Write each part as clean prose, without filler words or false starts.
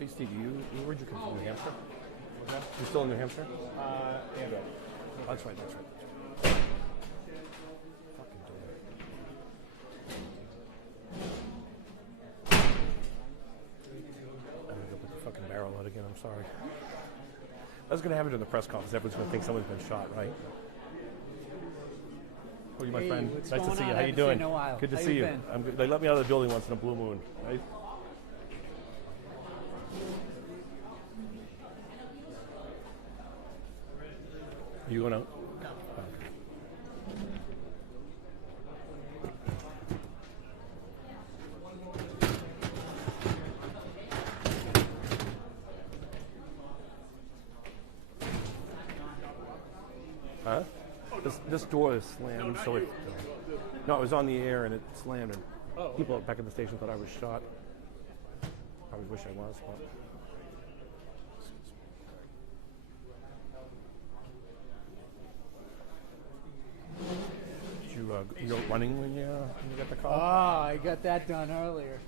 Hey Steve, where'd you come from? New Hampshire? You still in New Hampshire? Andover. That's right. Fucking door. I'm gonna go put the fucking barrel out again. I'm sorry. That's gonna happen during the press conference. Everyone's gonna think someone's been shot, right? Oh, you, my friend. Nice to see you. How you doing? Good to see you. I'm good. They let me out of the building once in a blue moon. Right? Are you going out? No. Oh, okay. Huh? This door is slammed, so it. No, it was on the air and it slammed, and people back at the station thought I was shot. Probably wish I was, but. Did you go running when you got the call? Oh, I got that done earlier.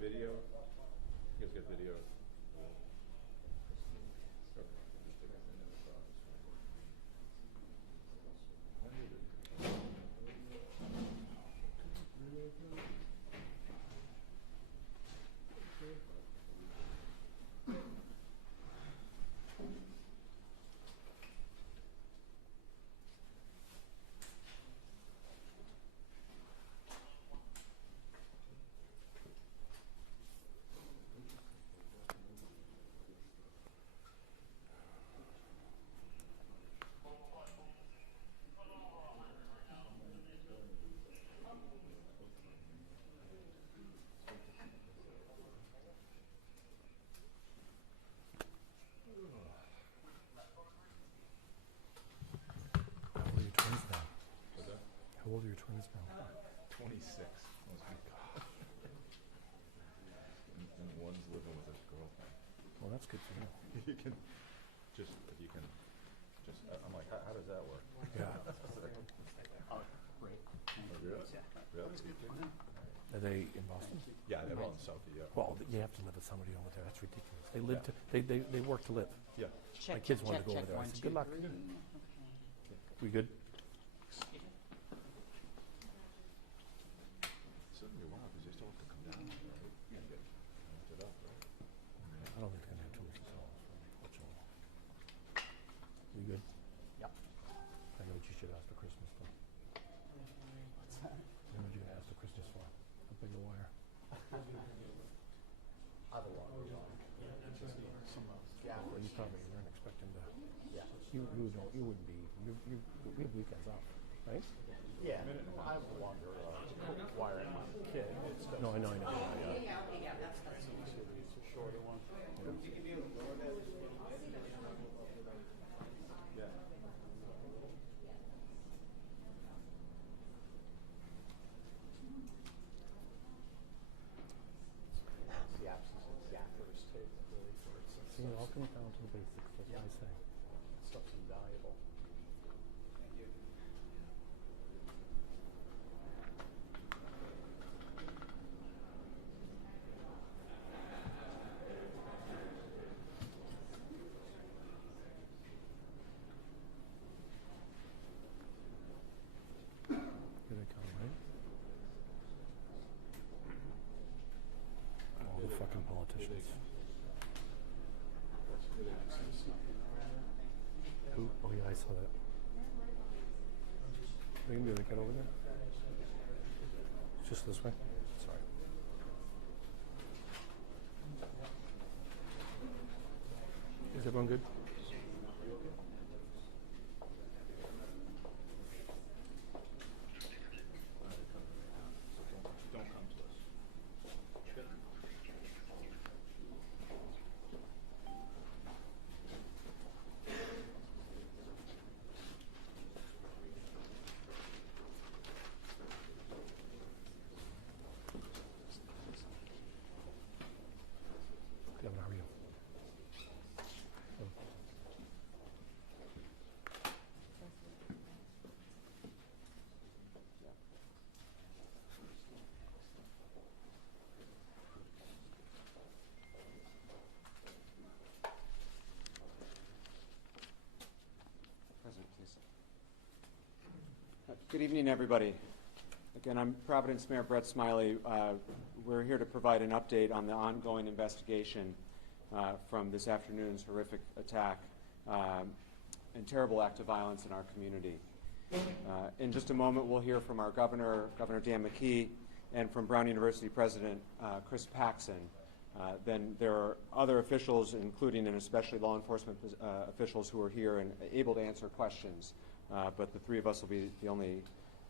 Video? You guys got video? How old are your twins now? 26. Oh my God. and one's living with his girlfriend. Well, that's good for you. You can just, I'm like, how does that work? Yeah. Oh, really? Really? Are they in Boston? Yeah, they're all in Southie, yeah. Well, you have to live with somebody over there. That's ridiculous. They live they work to live. Yeah. My kids wanted to go over there. I said, good luck. We good? Certainly wow, because they still have to come down there, right? And get it up, right? I don't think they're going to have too much to tell us, unfortunately. You good? Yep. I know what you should ask for Christmas, though. What's that? I know what you asked for Christmas for. A bigger wire. Other one. Yeah. Well, you probably weren't expecting to. Yeah. You wouldn't be. We have weekends off, right? Yeah. I have a longer wire on my kid. It's No, I know. yeah, that's easier to use a shorter one. Yeah. It's the absence of Zappers tape that really hurts. See, it all comes down to the basics. That's what I say. Stuff's invaluable. Thank you. Here they come, right? All the fucking politicians. Who? Oh yeah, I saw that. We can be able to get over there. It's just this way. Sorry. Is everyone good? Don't come to us. Kevin, how are you? President, please. Good evening, everybody. Again, I'm Providence Mayor Brett Smiley. We're here to provide an update on the ongoing investigation from this afternoon's horrific attack and terrible act of violence in our community. In just a moment, we'll hear from our governor, Governor Dan McKee, and from Brown University President Chris Paxson. Then there are other officials, including and especially law enforcement officials who are here and able to answer questions. But the three of us will be the only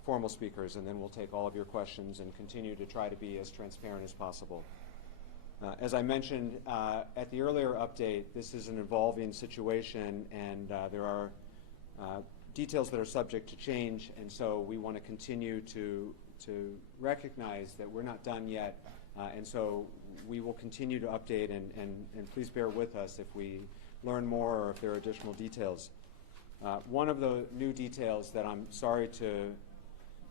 formal speakers, and then we'll take all of your questions and continue to try to be as transparent as possible. As I mentioned at the earlier update, this is an evolving situation, and there are details that are subject to change, and so we want to continue to recognize that we're not done yet, and so we will continue to update, and please bear with us if we learn more or if there are additional details. One of the new details that I'm sorry to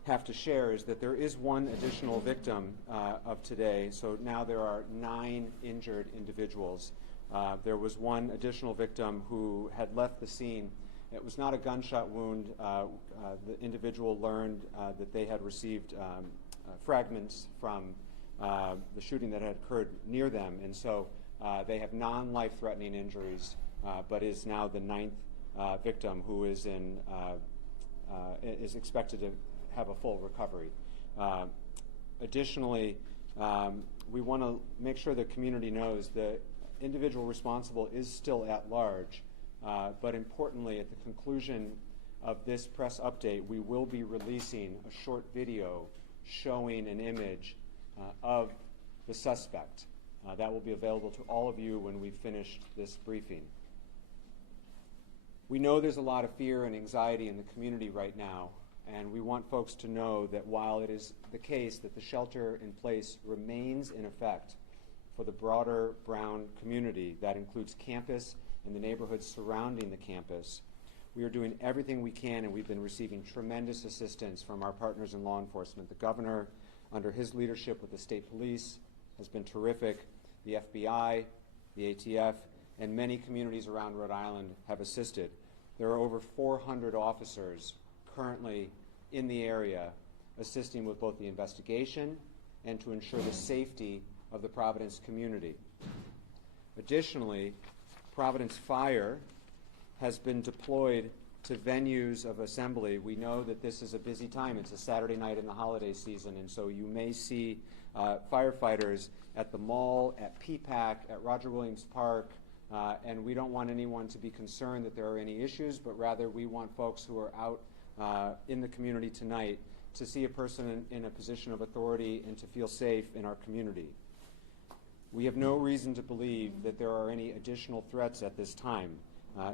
have to share is that there is one additional victim of today, so now there are 9 injured individuals. There was one additional victim who had left the scene. It was not a gunshot wound. The individual learned that they had received fragments from the shooting that had occurred near them, and so they have non-life-threatening injuries, but is now the 9th victim who is is expected to have a full recovery. Additionally, we want to make sure the community knows the individual responsible is still at large, but importantly, at the conclusion of this press update, we will be releasing a short video showing an image of the suspect. That will be available to all of you when we've finished this briefing. We know there's a lot of fear and anxiety in the community right now, and we want folks to know that while it is the case that the shelter in place remains in effect for the broader Brown community, that includes campus and the neighborhoods surrounding the campus, we are doing everything we can, and we've been receiving tremendous assistance from our partners in law enforcement. The governor, under his leadership with the state police, has been terrific. The FBI, the ATF, and many communities around Rhode Island have assisted. There are over 400 officers currently in the area assisting with both the investigation and to ensure the safety of the Providence community. Additionally, Providence Fire has been deployed to venues of assembly. We know that this is a busy time. It's a Saturday night in the holiday season, and so you may see firefighters at the mall, at PPAC, at Roger Williams Park, and we don't want anyone to be concerned that there are any issues, but rather we want folks who are out in the community tonight to see a person in a position of authority and to feel safe in our community. We have no reason to believe that there are any additional threats at this time.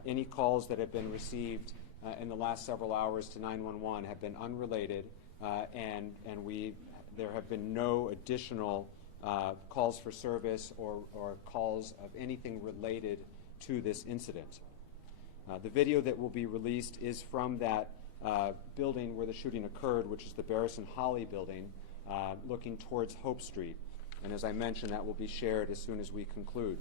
Any calls that have been received in the last several hours to 911 have been unrelated, and there have been no additional calls for service or calls of anything related to this incident. The video that will be released is from that building where the shooting occurred, which is the Barris and Holly building, looking towards Hope Street. And as I mentioned, that will be shared as soon as we conclude.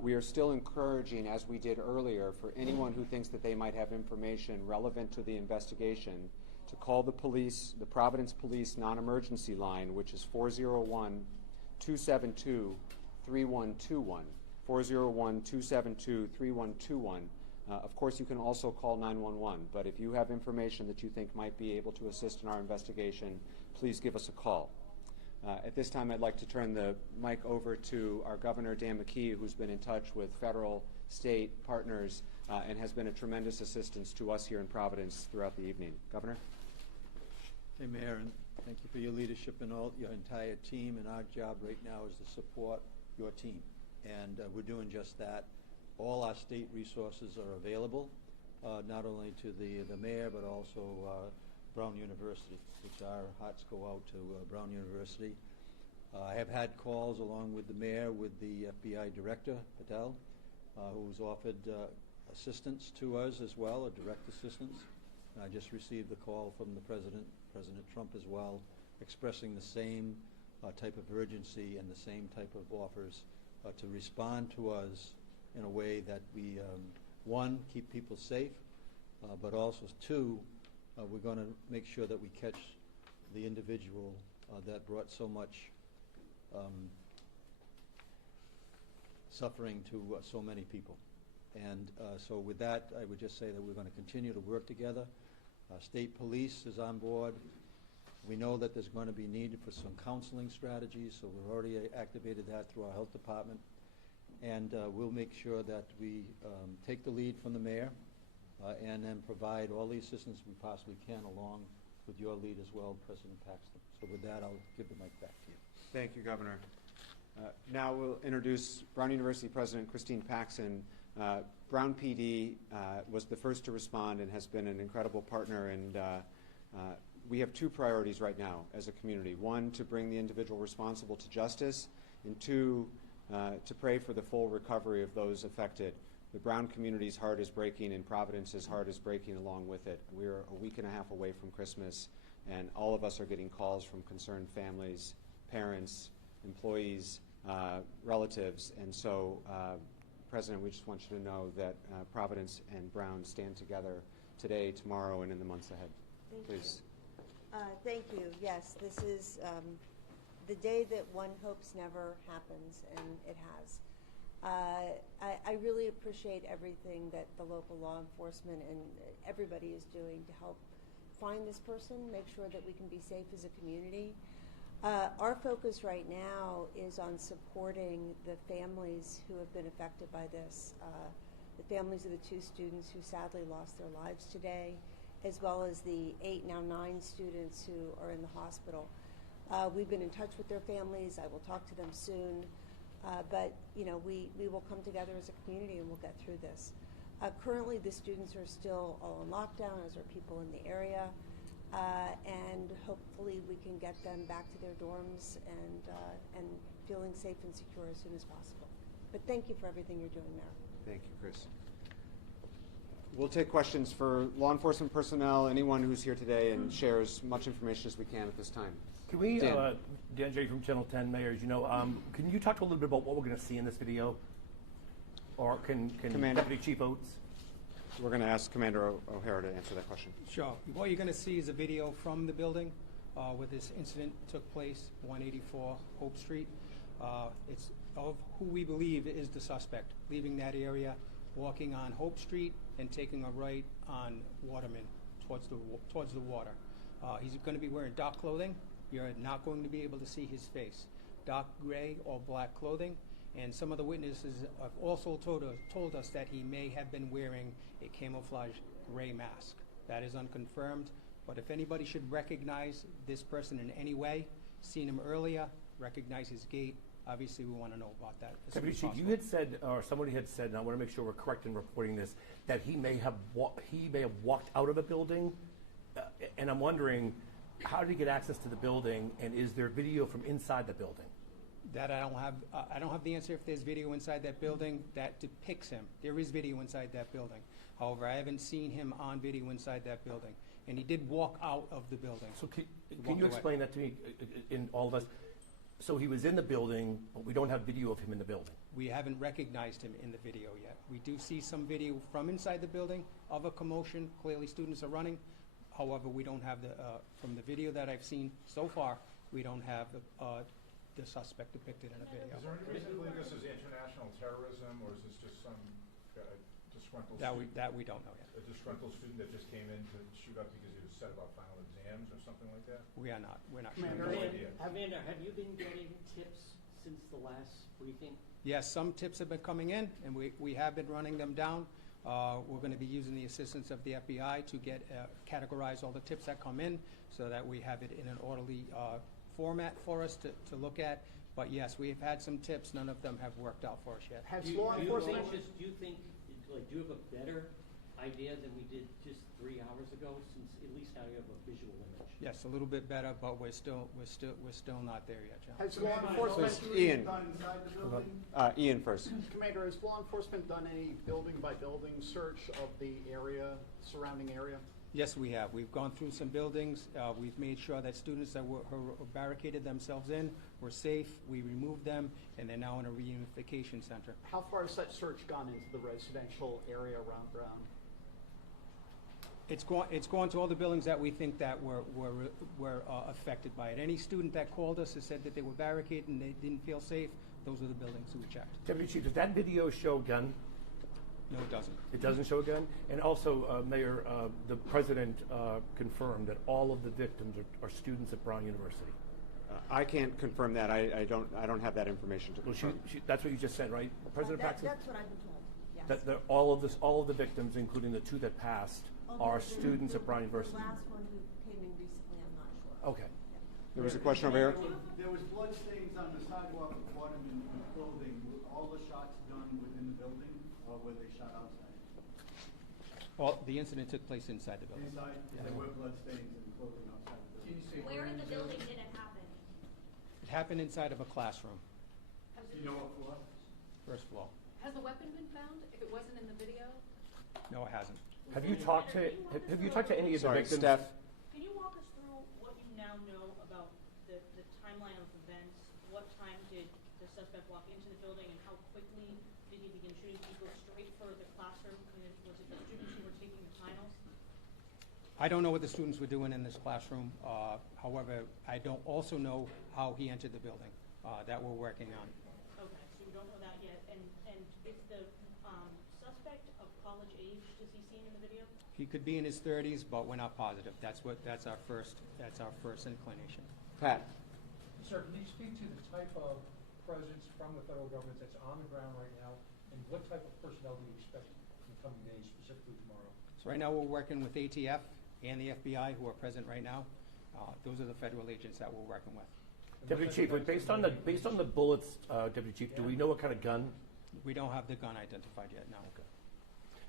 We are still encouraging, as we did earlier, for anyone who thinks that they might have information relevant to the investigation to call the police, the Providence Police non-emergency line, which is 401-272-3121, 401-272-3121, Of course, you can also call 911, but if you have information that you think might be able to assist in our investigation, please give us a call. At this time, I'd like to turn the mic over to our Governor, Dan McKee, who's been in touch with federal, state partners and has been a tremendous assistance to us here in Providence throughout the evening. Governor? Hey, Mayor, and thank you for your leadership and all your entire team. And our job right now is to support your team, and we're doing just that. All our state resources are available, not only to the mayor, but also Brown University, which our hearts go out to Brown University. I have had calls along with the mayor, with the FBI director, Patel, who's offered assistance to us as well, a direct assistance. I just received a call from the President Trump as well, expressing the same type of urgency and the same type of offers to respond to us in a way that we, one, keep people safe, but also, two, we're going to make sure that we catch the individual that brought so much suffering to so many people. And so with that, I would just say that we're going to continue to work together. State police is on board. We know that there's going to be need for some counseling strategies, so we've already activated that through our health department. And we'll make sure that we take the lead from the mayor and then provide all the assistance we possibly can along with your lead as well, President Paxton. So with that, I'll give the mic back to you. Thank you, Governor. Now we'll introduce Brown University President Christine Paxson. Brown PD was the first to respond and has been an incredible partner, and we have two priorities right now as a community. One, to bring the individual responsible to justice, and two, to pray for the full recovery of those affected. The Brown community's heart is breaking, and Providence's heart is breaking along with it. We're a week and a half away from Christmas, and all of us are getting calls from concerned families, parents, employees, relatives, and so President, we just want you to know that Providence and Brown stand together today, tomorrow, and in the months ahead. Please. Thank you. Yes, this is the day that one hopes never happens, and it has. I really appreciate everything that the local law enforcement and everybody is doing to help find this person, make sure that we can be safe as a community. Our focus right now is on supporting the families who have been affected by this, the families of the two students who sadly lost their lives today, as well as the 8, now 9 students who are in the hospital. We've been in touch with their families. I will talk to them soon. But you know, we will come together as a community and we'll get through this. Currently, the students are still all in lockdown, as are people in the area. And hopefully we can get them back to their dorms and feeling safe and secure as soon as possible. But thank you for everything you're doing, Mayor. Thank you, Chris. We'll take questions for law enforcement personnel, anyone who's here today and share as much information as we can at this time. Can we, Dan. Dan J. from Channel 10, Mayor, as you know, can you talk a little bit about what we're going to see in this video? Or can Commander. Deputy Chief Oates? We're going to ask Commander O'Hara to answer that question. Sure. What you're going to see is a video from the building where this incident took place, 184 Hope Street. It's of who we believe is the suspect, leaving that area, walking on Hope Street, and taking a right on Waterman towards the water. He's going to be wearing dark clothing. You're not going to be able to see his face. Dark gray or black clothing. And some of the witnesses have also told us that he may have been wearing a camouflage gray mask. That is unconfirmed, but if anybody should recognize this person in any way, seen him earlier, recognize his gait, obviously we want to know about that. Deputy Chief, you had said, or somebody had said, and I want to make sure we're correct in reporting this, that he may have walked out of a building, and I'm wondering, how did he get access to the building, and is there video from inside the building? That I don't have the answer if there's video inside that building that depicts him. There is video inside that building. However, I haven't seen him on video inside that building. And he did walk out of the building. So can you explain that to me, in all of us? So he was in the building, but we don't have video of him in the building. We haven't recognized him in the video yet. We do see some video from inside the building of a commotion. Clearly students are running. However, we don't have from the video that I've seen so far, we don't have the suspect depicted in a video. Is there any reason to believe this is international terrorism, or is this just some disgruntled That student? we don't know yet. A disgruntled student that just came in to shoot up because he was upset about final exams or something like that? We're not sure. No idea. Amanda, have you been getting tips since the last briefing? Yes, some tips have been coming in, and we have been running them down. We're going to be using the assistance of the FBI to categorize all the tips that come in so that we have it in an orderly format for us to look at. But yes, we have had some tips. None of them have worked out for us yet. Do you think, like, do you have a better idea than we did just 3 hours ago, since at least now you have a visual image? Yes, a little bit better, but we're still not there yet, John. Has law enforcement Ian. done inside the building? Ian first. Commander, has law enforcement done any building-by-building search of the area, surrounding area? Yes, we have. We've gone through some buildings. We've made sure that students that who barricaded themselves in were safe. We removed them, and they're now in a reunification center. How far has that search gone into the residential area around Brown? It's gone to all the buildings that we think that were affected by it. Any student that called us and said that they were barricaded and they didn't feel safe, those are the buildings we checked. Deputy Chief, does that video show a gun? No, it doesn't. It doesn't show a gun? And also, Mayor, the president confirmed that all of the victims are students at Brown University. I can't confirm that. I don't have that information to Well, confirm. that's what you just said, right? President Paxson? That's what I've been told, yes. All of the victims, including the two that passed, are students at Brown University. The last one who came in recently, I'm not sure. Okay. There was a question over here. There was blood stains on the sidewalk of bottom in clothing. Were all the shots done within the building, or were they shot outside? Well, the incident took place inside the building. Inside, there were blood stains in clothing outside the building. Where in the building did it happen? It happened inside of a classroom, Do you know what floor? first floor. Has the weapon been found, if it wasn't in the video? No, it hasn't. Have you talked to any of the Sorry, victims? Steph. Can you walk us through what you now know about the timeline of events? What time did the suspect walk into the building, and how quickly did he begin shooting? Did he go straight for the classroom? And was it the students who were taking the finals? I don't know what the students were doing in this classroom. However, I don't also know how he entered the building that we're working on. Okay, so you don't know that yet. And is the suspect of college age? Does he seem in the video? He could be in his 30s, but we're not positive. That's our first inclination. Pat. Sir, can you speak to the type of presence from the federal government that's on the ground right now, and what type of personnel do you expect in the coming days, specifically tomorrow? So right now we're working with ATF and the FBI, who are present right now. Those are the federal agents that we're working with. Deputy Chief, based on the bullets, Deputy Chief, do we know what kind of gun? We don't have the gun identified yet, no.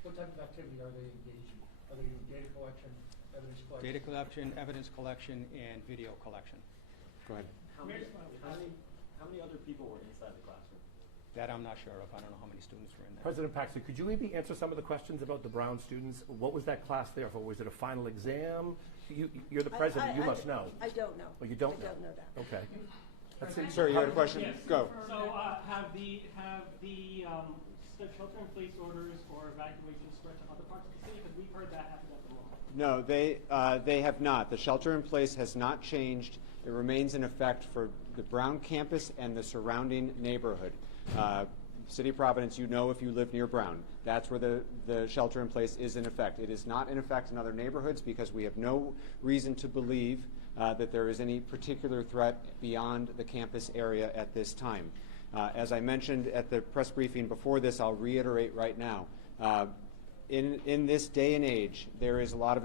What type of activity are they engaged in? Are they doing data collection, evidence collection? Data collection, evidence collection, and video collection. Go ahead. How many other people were inside the classroom? That I'm not sure of. I don't know how many students were in there. President Paxson, could you maybe answer some of the questions about the Brown students? What was that class there for? Was it a final exam? You're the president. You must know. I don't know. Well, you don't know. I don't know that. Okay. That's it. Sir, you had a question? Yes. Go. So have the shelter-in-place orders or evacuation spread to other parts of the city? Because we've heard that happen at the moment. No, they have not. The shelter-in-place has not changed. It remains in effect for the Brown campus and the surrounding neighborhood. City of Providence, you know if you live near Brown. That's where the shelter-in-place is in effect. It is not in effect in other neighborhoods because we have no reason to believe that there is any particular threat beyond the campus area at this time. As I mentioned at the press briefing before this, I'll reiterate right now. In this day and age, there is a lot of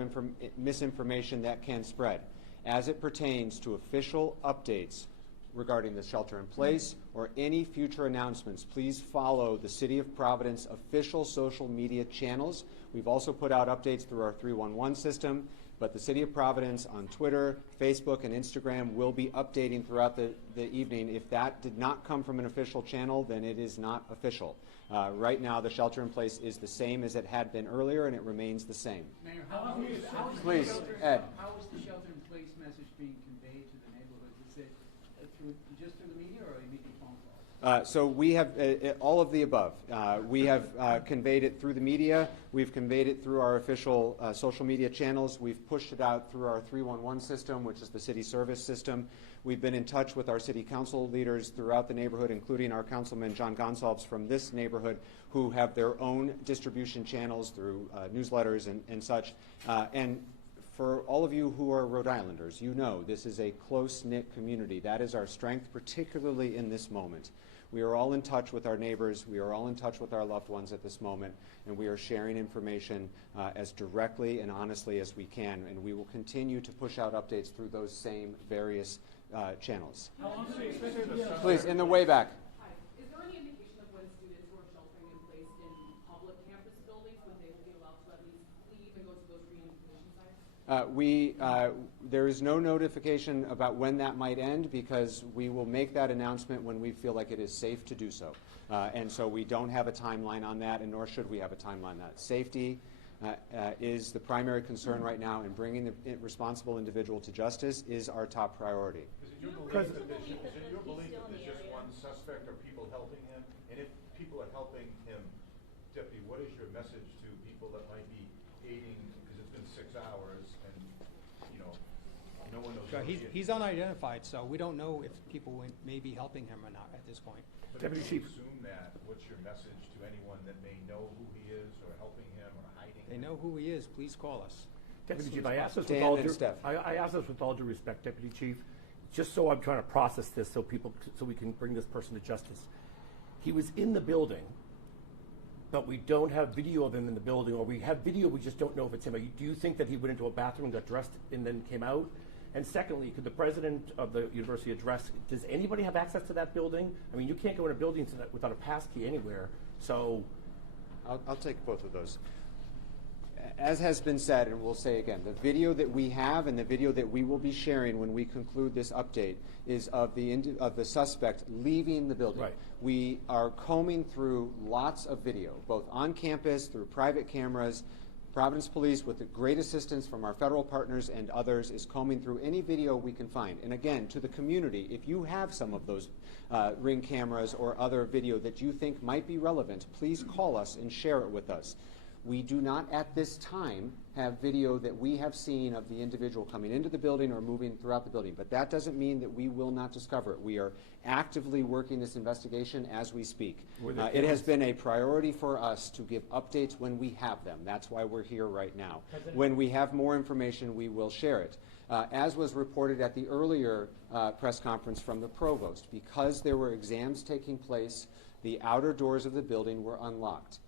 misinformation that can spread as it pertains to official updates regarding the shelter-in-place or any future announcements. Please follow the City of Providence official social media channels. We've also put out updates through our 311 system, but the City of Providence on Twitter, Facebook, and Instagram will be updating throughout the evening. If that did not come from an official channel, then it is not official. Right now, the shelter-in-place is the same as it had been earlier, and it remains the same. Mayor, Please, Ed. How is the shelter-in-place message being conveyed to the neighborhoods? Is it just through the media, or are you making phone So we have all of the above. We have conveyed it through the media. We've conveyed it through our official social media channels. We've pushed it out through our 311 system, which is the city service system. We've been in touch with our city council leaders throughout the neighborhood, including our councilman John Gonsalves from this neighborhood, who have their own distribution channels through newsletters and such. And for all of you who are Rhode Islanders, you know this is a close-knit community. That is our strength, particularly in this moment. We are all in touch with our neighbors. We are all in touch with our loved ones at this moment, and we are sharing information as directly and honestly as we can, and we will continue to push out updates through those same various channels. How long do we expect it to be? Please, in the way back. Hi. Is there any indication of when students who are sheltering in place in public campus buildings, when they will be allowed to at least leave and go to those reunification sites? There is no notification about when that might end, because we will make that announcement when we feel like it is safe to do so. And so we don't have a timeline on that, and nor should we have a timeline on that. Safety is the primary concern right now, and bringing the responsible individual to justice is our top priority. Is it your belief that there's just one suspect, or people helping him? And if people are helping him, Deputy, what is your message to people that might be aiding, because it's been 6 hours and, you know, no one knows. Sure, he's unidentified, so we don't know if people may be helping him or not at this point. But Deputy if Chief. you assume that, what's your message to anyone that may know who he is, or helping him, or hiding They him? know who he is. Please call us. Deputy As Chief, soon I as ask this possible. with all Dan and Steph. I ask this with all due respect, Deputy Chief, just so I'm trying to process this so we can bring this person to justice. He was in the building, but we don't have video of him in the building, or we have video, we just don't know if it's him. Do you think that he went into a bathroom, got dressed, and then came out? And secondly, could the president of the university address, does anybody have access to that building? I mean, you can't go in a building without a pass key anywhere, so. I'll take both of those. As has been said, and we'll say again, the video that we have and the video that we will be sharing when we conclude this update is of the suspect leaving the building. Right. We are combing through lots of video, both on campus, through private cameras. Providence Police, with the great assistance from our federal partners and others, is combing through any video we can find. And again, to the community, if you have some of those Ring cameras or other video that you think might be relevant, please call us and share it with us. We do not at this time have video that we have seen of the individual coming into the building or moving throughout the building, but that doesn't mean that we will not discover it. We are actively working this investigation as we speak. It has been a priority for us to give updates when we have them. That's why we're here right now. When we have more information, we will share it. As was reported at the earlier press conference from the provost, because there were exams taking place, the outer doors of the building were unlocked.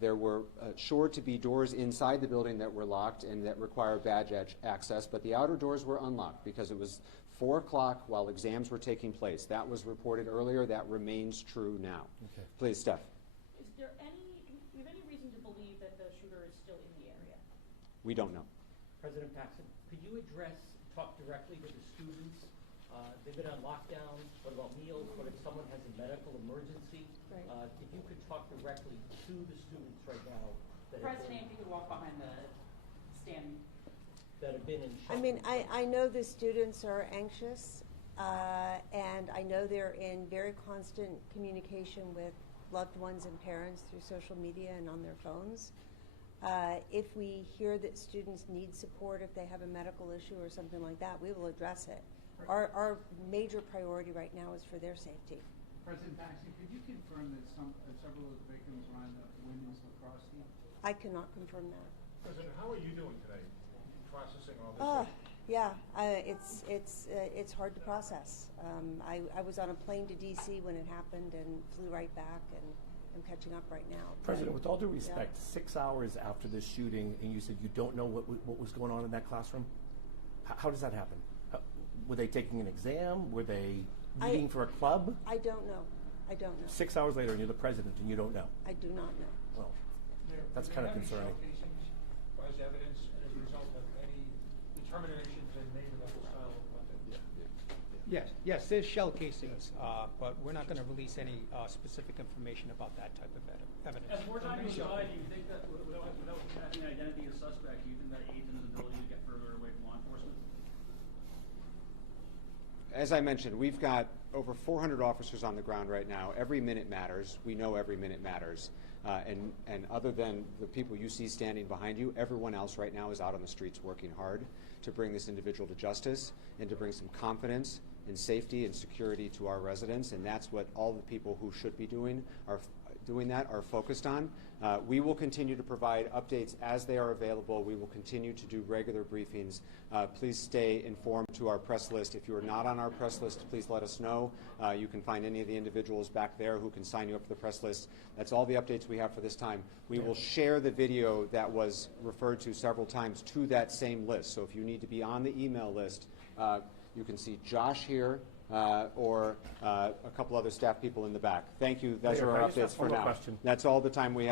There were sure to be doors inside the building that were locked and that require badge access, but the outer doors were unlocked because it was 4 o'clock while exams were taking place. That was reported earlier. That remains true now. Okay. Please, Steph. Do you have any reason to believe that the shooter is still in the area? We don't know. President Paxton, could you talk directly to the students? They've been on lockdown. What about meals? What if someone has a medical emergency? Right. If you could talk directly to the students right now. President, if you could walk behind the stand. That have been in I mean, I know the students are anxious, and I know they're in very constant communication with loved ones and parents through social media and on their phones. If we hear that students need support, if they have a medical issue or something like that, we will address it. Our major priority right now is for their safety. President Paxton, could you confirm that several of the victims were on the women's lacrosse team? I cannot confirm that. President, how are you doing today? Processing all this? Yeah, it's hard to process. I was on a plane to D.C. when it happened and flew right back, and I'm catching up right now. President, with all due respect, 6 hours after this shooting, and you said you don't know what was going on in that classroom? How does that happen? Were they taking an exam? Were they meeting for a club? I don't know. I don't know. 6 hours later, and you're the president, and you don't know. I do not know. Well, that's kind of concerning. Or as evidence as a result of any determinations they made about the style of weapon? Yes, there's shell casings, but we're not going to release any specific information about that type of evidence. As more time goes by, do you think that without having an identity of the suspect, do you think that aids in his ability to get further away from law enforcement? As I mentioned, we've got over 400 officers on the ground right now. Every minute matters. We know every minute matters. And other than the people you see standing behind you, everyone else right now is out on the streets working hard to bring this individual to justice and to bring some confidence and safety and security to our residents. And that's what all the people who should be doing that are focused on. We will continue to provide updates as they are available. We will continue to do regular briefings. Please stay informed to our press list. If you are not on our press list, please let us know. You can find any of the individuals back there who can sign you up for the press list. That's all the updates we have for this time. We will share the video that was referred to several times to that same list. So if you need to be on the email list, you can see Josh here or a couple other staff people in the back. Thank you. Those are our updates for now. That's all the time we have.